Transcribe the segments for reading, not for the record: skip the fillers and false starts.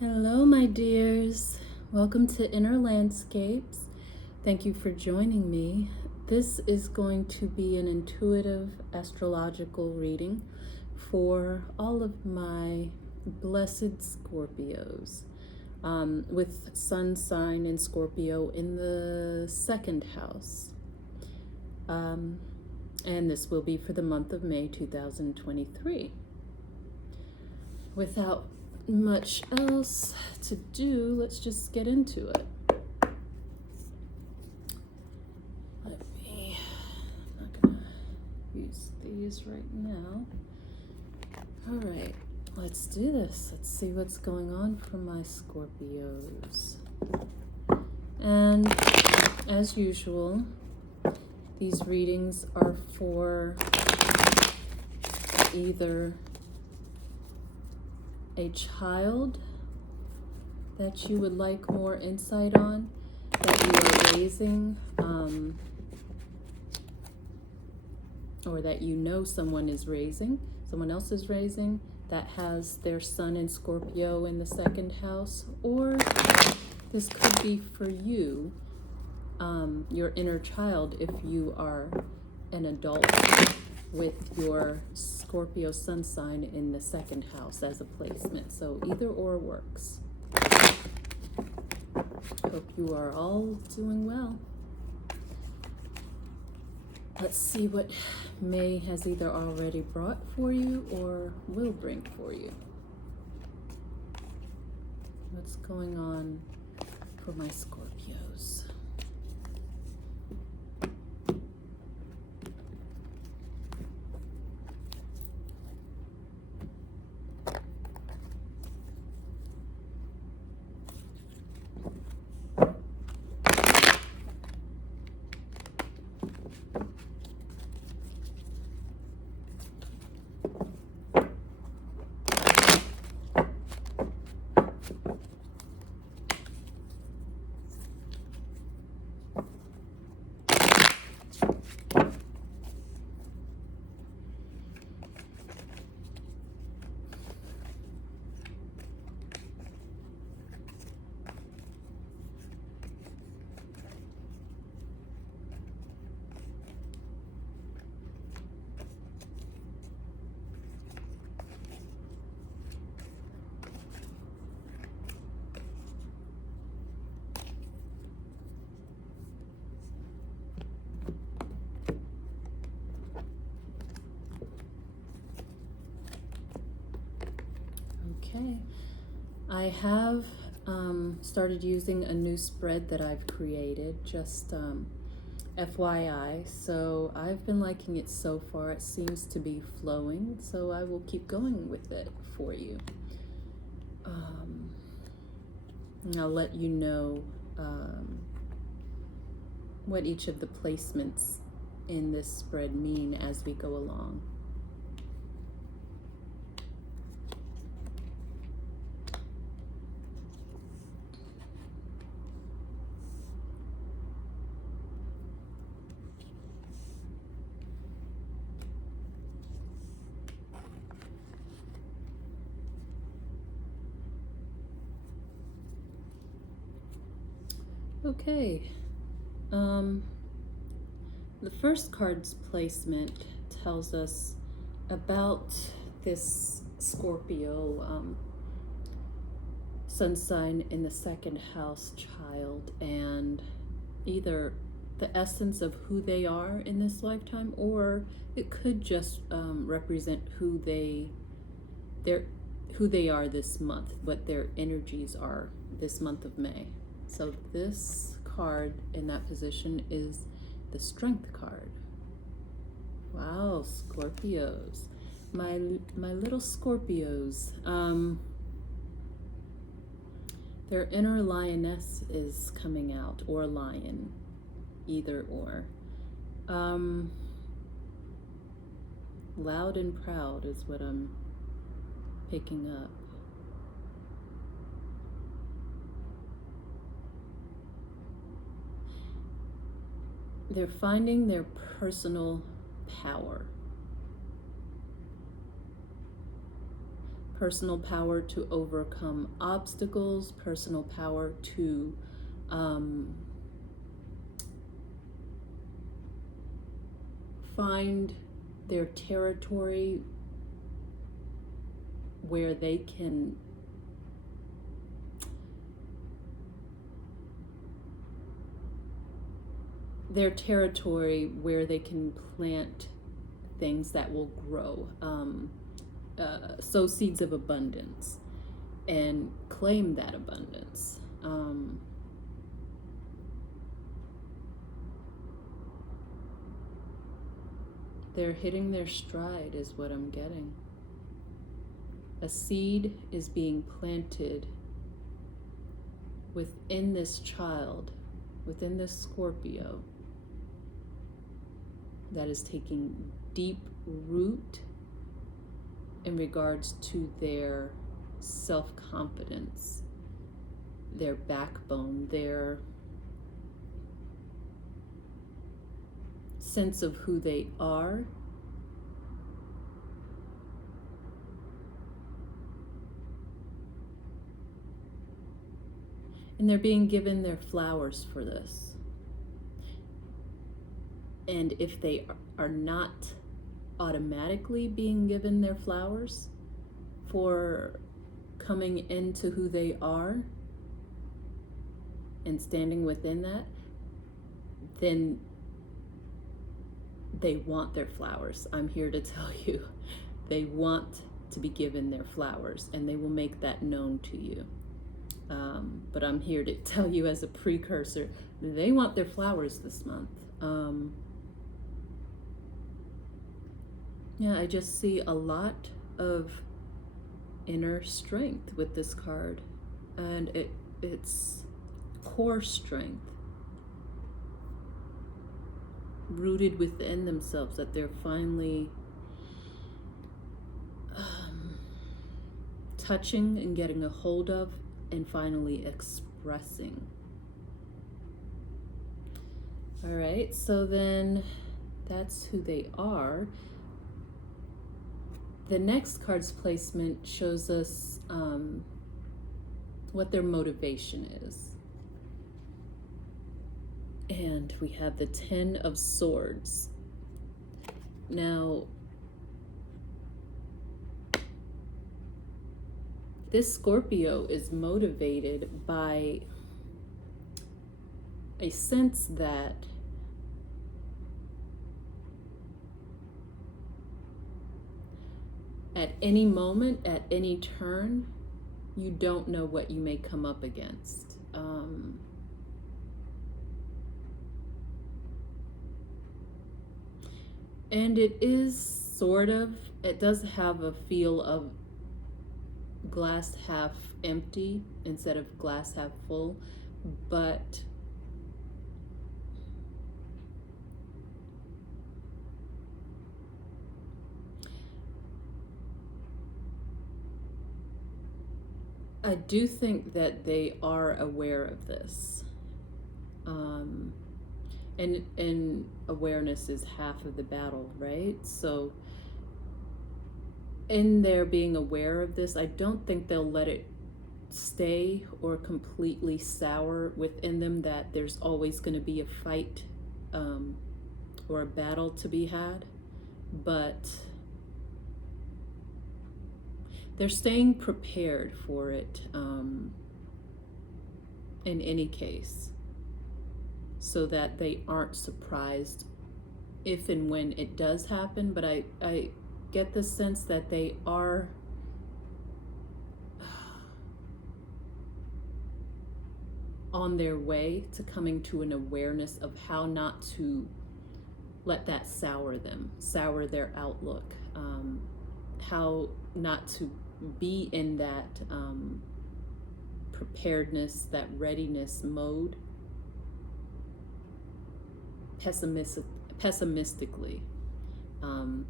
Hello, my dears. Welcome to Inner Landscapes. Thank you for joining me. This is going to be an intuitive astrological reading for all of my blessed Scorpios, with Sun sign in Scorpio in the second house. And this will be for the month of May 2023. Without much else to do, let's just get into it. I'm not gonna use these right now. All right, let's do this. Let's see what's going on for my Scorpios. And as usual, these readings are for either a child that you would like more insight on, that you are raising, or that you know someone else is raising, that has their sun in Scorpio in the second house, or this could be for you, your inner child, if you are an adult with your Scorpio sun sign in the second house as a placement. So either or works. Hope you are all doing well. Let's see what May has either already brought for you or will bring for you. What's going on for my Scorpios? Okay, I have started using a new spread that I've created, just FYI. So I've been liking it so far. It seems to be flowing, so I will keep going with it for you. And I'll let you know what each of the placements in this spread mean as we go along. Okay, the first card's placement tells us about this Scorpio sun sign in the second house child, and either the essence of who they are in this lifetime, or it could just represent who they are this month, what their energies are this month of May. So this card in that position is the Strength card. Wow, Scorpios. My little Scorpios. Their inner lioness is coming out, or lion, either or. Loud and proud is what I'm picking up. They're finding their personal power. personal power to overcome obstacles, personal power to find their territory where they can plant things that will grow, sow seeds of abundance and claim that abundance. They're hitting their stride is what I'm getting. A seed is being planted within this child, within this Scorpio, that is taking deep root in regards to their self-confidence, their backbone, their sense of who they are, and they're being given their flowers for this. And if they are not automatically being given their flowers for coming into who they are and standing within that, then they want their flowers. I'm here to tell you, they want to be given their flowers, and they will make that known to you. But I'm here to tell you as a precursor, they want their flowers this month. Yeah, I just see a lot of inner strength with this card, and it's core strength rooted within themselves that they're finally touching and getting a hold of and finally expressing. All right, so then that's who they are. The next card's placement shows us what their motivation is. And we have the 10 of Swords. Now, this Scorpio is motivated by a sense that at any moment, at any turn, you don't know what you may come up against. And it does have a feel of glass half empty instead of glass half full, but I do think that they are aware of this. And awareness is half of the battle, right? So in their being aware of this, I don't think they'll let it stay or completely sour within them that there's always going to be a fight or a battle to be had, but they're staying prepared for it in any case, so that they aren't surprised if and when it does happen. But I get the sense that they are on their way to coming to an awareness of how not to let that sour their outlook, how not to be in that preparedness, that readiness mode, pessimistically.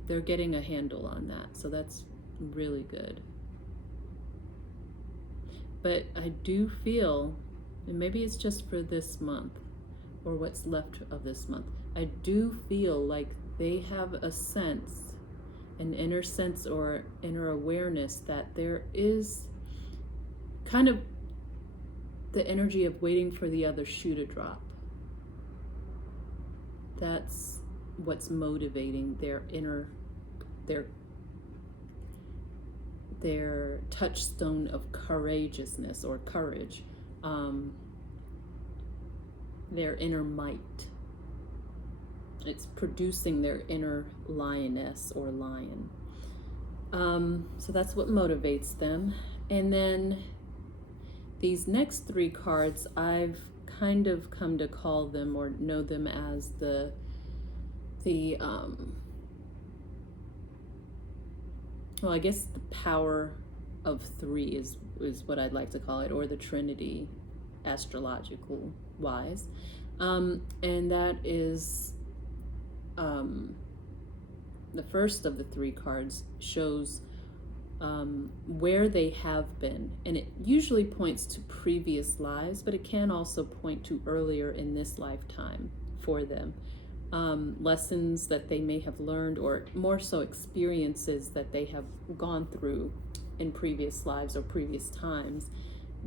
They're getting a handle on that, so that's really good. But I do feel, and maybe it's just for this month or what's left of this month, I do feel like they have a sense an inner sense or inner awareness that there is kind of the energy of waiting for the other shoe to drop. That's what's motivating their touchstone of courageousness or courage, their inner might. It's producing their inner lioness or lion. So that's what motivates them. And then these next three cards, I've kind of come to call them or know them as the I guess the power of three is what I'd like to call it, or the Trinity, astrological wise. And that is the first of the three cards shows where they have been, and it usually points to previous lives, but it can also point to earlier in this lifetime for them. Lessons that they may have learned, or more so experiences that they have gone through in previous lives or previous times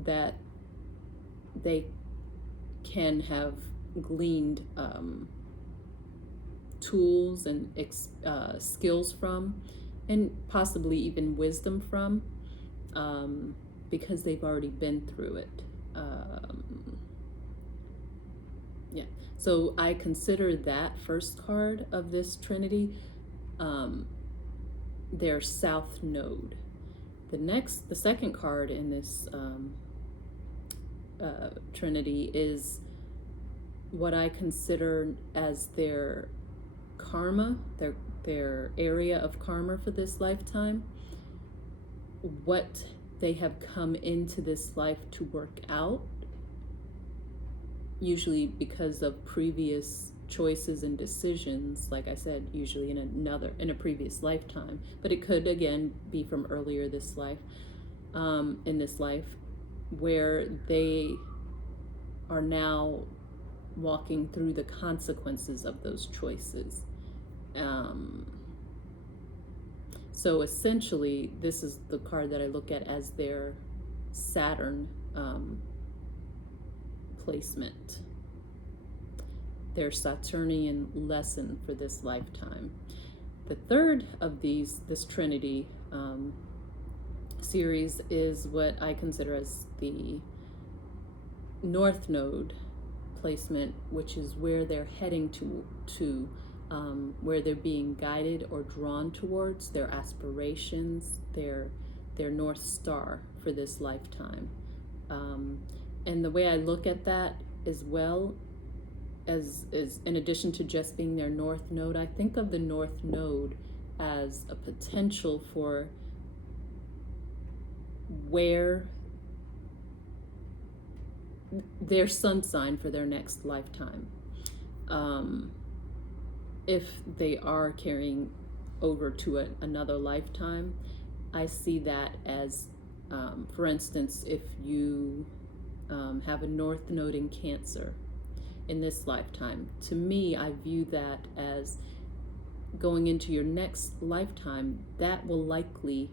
that they can have gleaned tools and skills from, and possibly even wisdom from, because they've already been through it. Yeah, so I consider that first card of this Trinity their south node. The second card in this Trinity is what I consider as their karma, their area of karma for this lifetime, what they have come into this life to work out, usually because of previous choices and decisions, like I said, usually in a previous lifetime, but it could again be from earlier in this life, where they are now walking through the consequences of those choices. So essentially, this is the card that I look at as their Saturn placement, their Saturnian lesson for this lifetime. The third of this Trinity series is what I consider as the North Node placement, which is where they're heading to where they're being guided or drawn towards, their aspirations, their North Star for this lifetime. And the way I look at that as well as in addition to just being their North Node, I think of the North Node as a potential for where their sun sign for their next lifetime. If they are carrying over to another lifetime, I see that as, for instance, if you have a North Node in Cancer in this lifetime, to me, I view that as going into your next lifetime, that will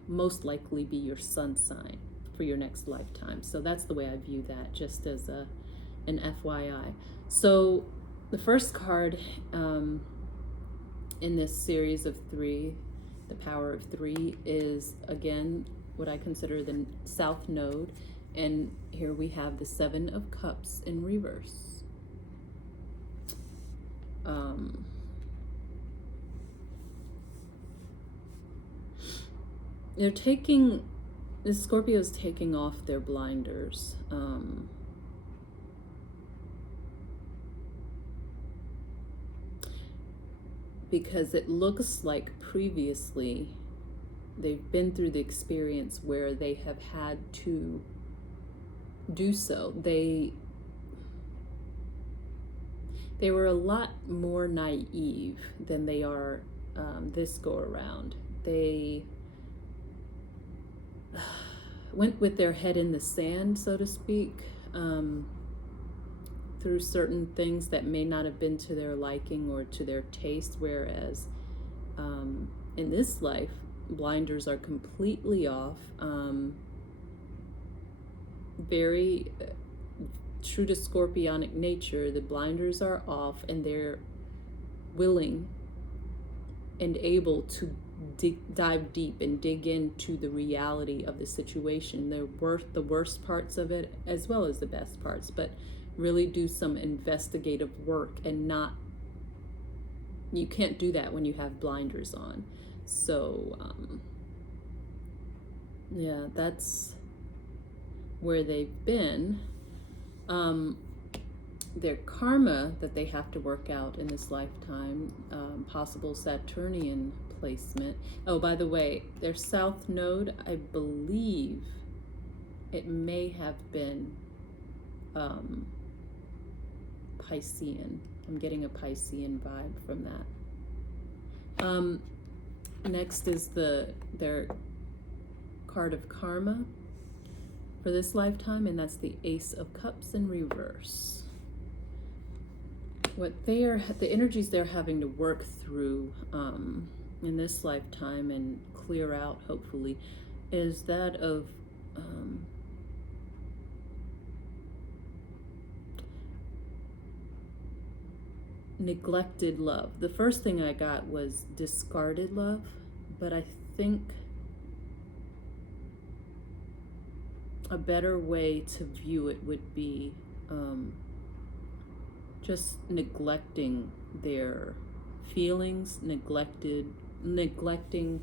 most likely be your sun sign for your next lifetime. So that's the way I view that, just as an FYI. So the first card in this series of three, the power of three, is again what I consider the South Node, and here we have the Seven of Cups in reverse. The Scorpio is taking off their blinders. Because it looks like previously they've been through the experience where they have had to do so. They were a lot more naive than they are this go around. They went with their head in the sand, so to speak, through certain things that may not have been to their liking or to their taste, whereas in this life, blinders are completely off. Very true to Scorpionic nature, the blinders are off, and they're willing and able to dive deep and dig into the reality of the situation, the worst parts of it as well as the best parts, but really do some investigative work. And not, you can't do that when you have blinders on. So yeah, that's where they've been. Their karma that they have to work out in this lifetime, possible Saturnian placement. Oh, by the way, their south node, I believe it may have been Piscean. I'm getting a Piscean vibe from that. Next is their card of karma for this lifetime, and that's the Ace of Cups in reverse. What the energies they're having to work through in this lifetime and clear out, hopefully, is that of neglected love. The first thing I got was discarded love, but I think a better way to view it would be just neglecting their feelings, neglecting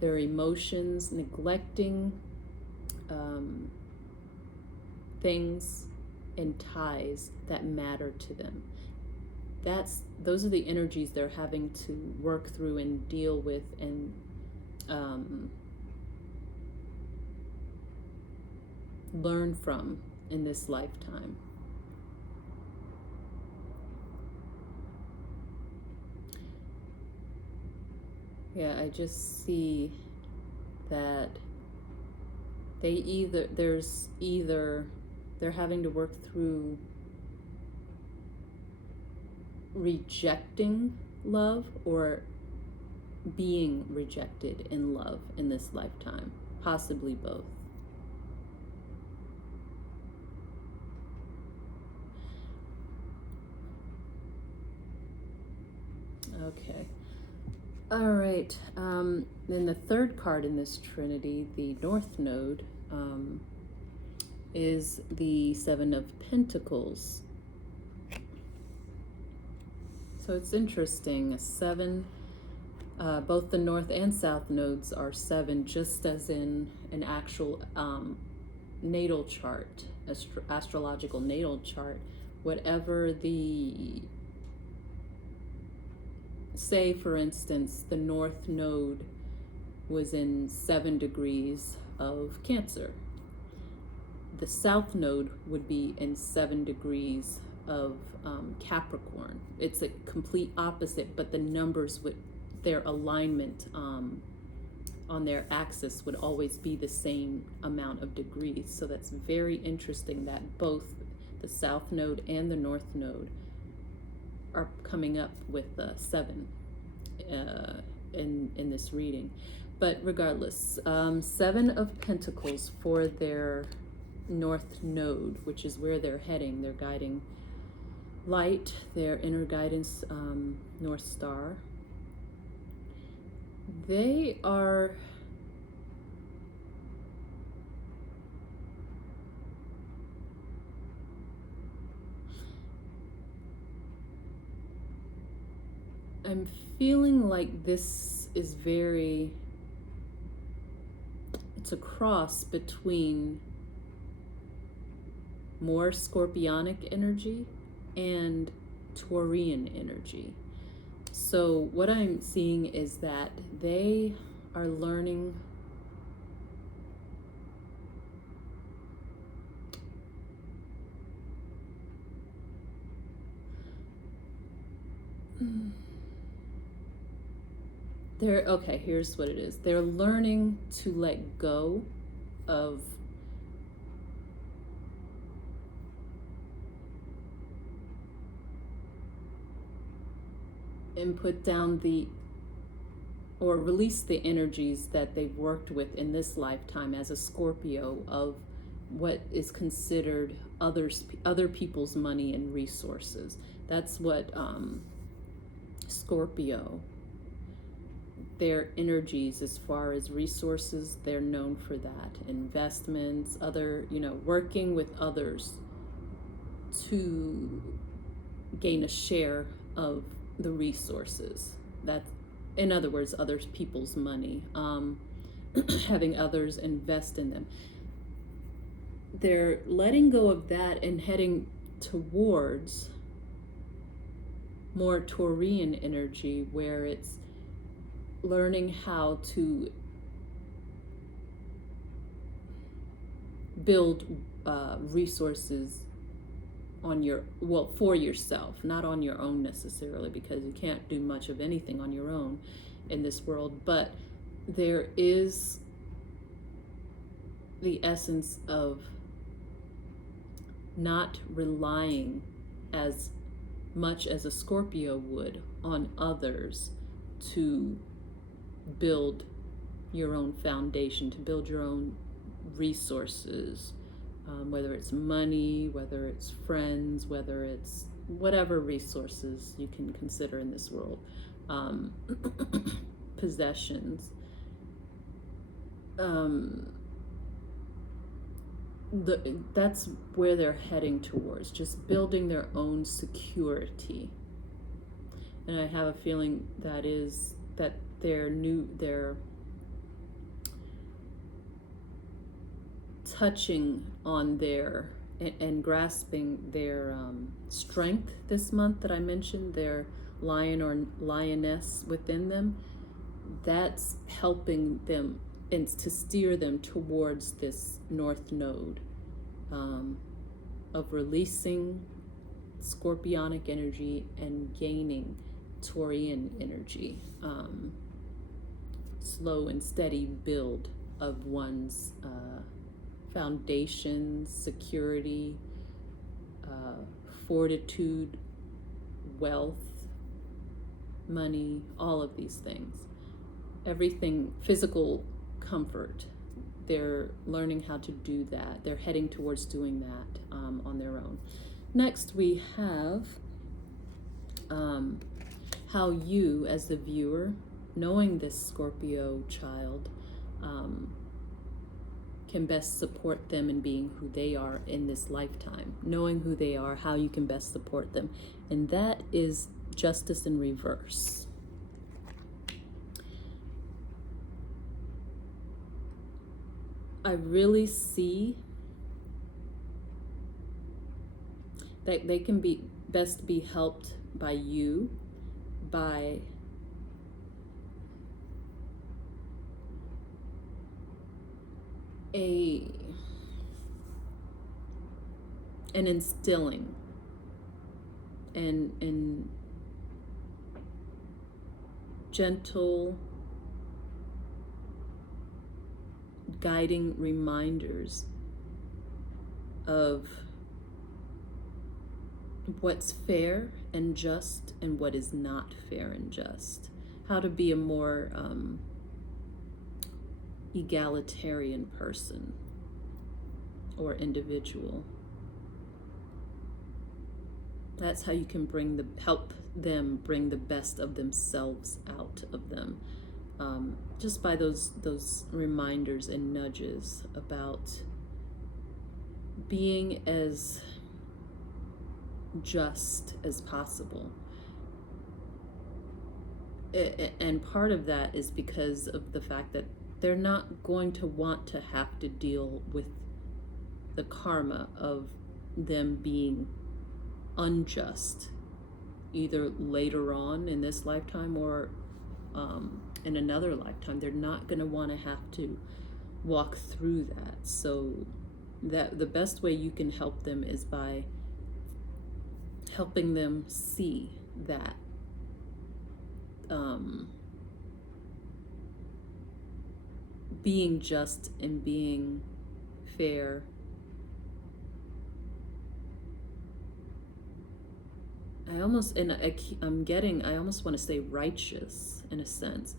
their emotions, neglecting things and ties that matter to them. Those are the energies they're having to work through and deal with and learn from in this lifetime. Yeah, I just see that they're having to work through rejecting love or being rejected in love in this lifetime, possibly both. Okay. All right. Then the third card in this trinity, the North Node, is the Seven of Pentacles. So it's interesting. A 7, both the North and South nodes are 7, just as in an actual natal chart, astrological natal chart. Whatever the, say for instance, the North Node was in 7 degrees of Cancer. The South Node would be in 7 degrees of Capricorn. It's a complete opposite, but the numbers would, their alignment on their axis would always be the same amount of degrees. So that's very interesting that both the South Node and the North Node are coming up with 7 in this reading. But regardless, 7 of Pentacles for their North Node, which is where they're heading, their guiding light, their inner guidance, North Star. They are I'm feeling like this is it's a cross between more Scorpionic energy and Taurian energy. So what I'm seeing is that they are learning okay, here's what it is. They're learning to let go of and put down the or release the energies that they've worked with in this lifetime as a Scorpio of what is considered other people's money and resources. That's what Scorpio, their energies as far as resources, they're known for that. Investments, other, working with others to gain a share of the resources. That's, in other words, other people's money, having others invest in them. They're letting go of that and heading towards more Taurian energy, where it's learning how to build resources for yourself, not on your own necessarily, because you can't do much of anything on your own in this world. But there is the essence of not relying as much as a Scorpio would on others to build your own foundation, to build your own resources, whether it's money, whether it's friends, whether it's whatever resources you can consider in this world, possessions. That's where they're heading towards, just building their own security. And I have a feeling that they're touching on their and grasping their strength this month that I mentioned, their lion or lioness within them. That's helping them and to steer them towards this North Node of releasing Scorpionic energy and gaining Taurian energy. Slow and steady build of one's foundations, security, fortitude, wealth, money, all of these things. Everything, physical comfort. They're learning how to do that. They're heading towards doing that on their own. Next, we have how you, as the viewer, knowing this Scorpio child, can best support them in being who they are in this lifetime. Knowing who they are, how you can best support them. And that is justice in reverse. I really see that they can best be helped by you, by an instilling and gentle guiding reminders of what's fair and just and what is not fair and just. How to be a more egalitarian person or individual. That's how you can help them bring the best of themselves out of them. Just by those reminders and nudges about being as just as possible. And part of that is because of the fact that they're not going to want to have to deal with the karma of them being unjust, either later on in this lifetime or in another lifetime. They're not going to want to have to walk through that. So that the best way you can help them is by helping them see that being just and being fair I almost want to say righteous in a sense,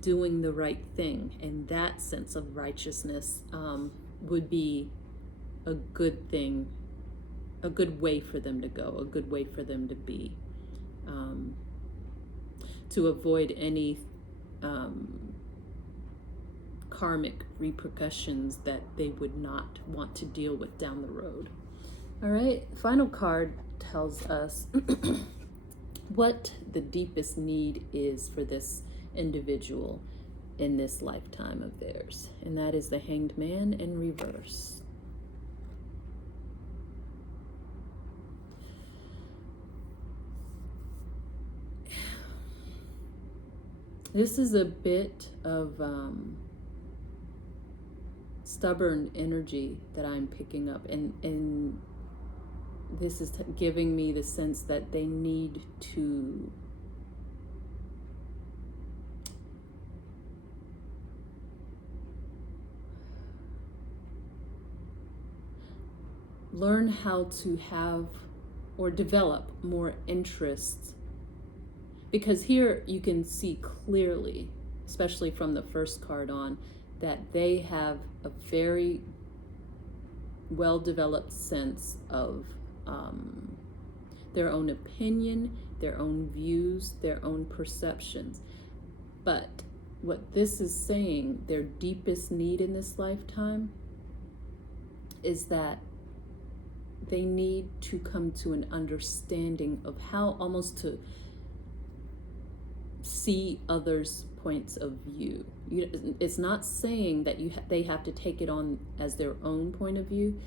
doing the right thing, and that sense of righteousness would be a good thing, a good way for them to go, a good way for them to be, to avoid any karmic repercussions that they would not want to deal with down the road. All right, final card tells us what the deepest need is for this individual in this lifetime of theirs, and that is the Hanged Man in reverse. This is a bit of stubborn energy that I'm picking up, and this is giving me the sense that they need to learn how to have or develop more interest, because here you can see clearly, especially from the first card on, that they have a very well-developed sense of their own opinion, their own views, their own perceptions. But what this is saying, their deepest need in this lifetime, is that they need to come to an understanding of how almost to see others' points of view. It's not saying that they have to take it on as their own point of view,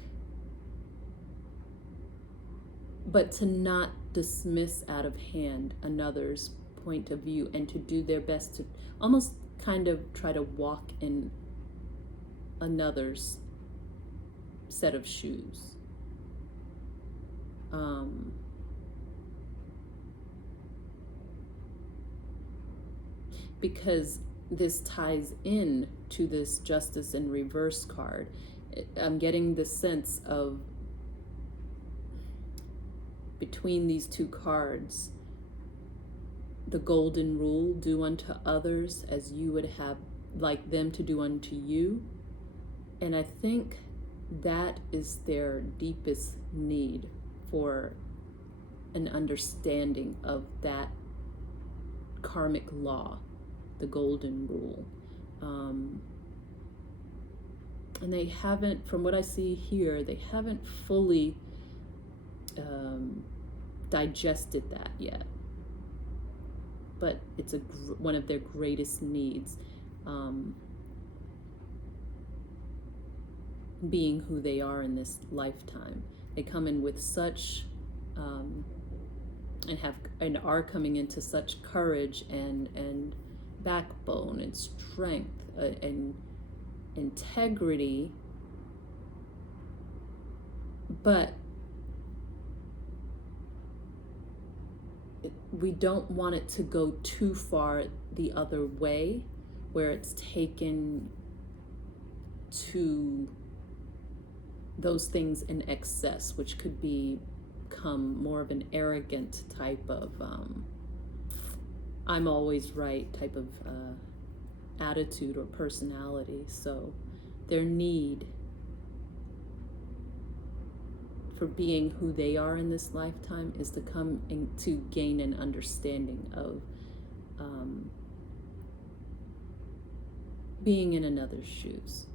but to not dismiss out of hand another's point of view, and to do their best to almost kind of try to walk in another's set of shoes. Because this ties in to this Justice in reverse card. I'm getting the sense of, between these two cards, the golden rule, do unto others as you would have like them to do unto you. And I think that is their deepest need, for an understanding of that karmic law, the golden rule. And they haven't, from what I see here, they haven't fully digested that yet. But it's one of their greatest needs, being who they are in this lifetime. They come in with such, and are coming into such courage and backbone and strength and integrity, but we don't want it to go too far the other way, where it's taken to those things in excess, which could become more of an arrogant type of I'm always right type of attitude or personality. So their need for being who they are in this lifetime is to come and to gain an understanding of being in another's shoes.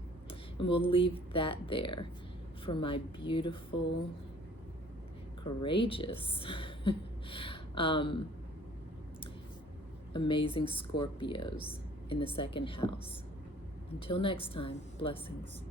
And we'll leave that there for my beautiful, courageous, amazing Scorpios in the second house. Until next time, blessings.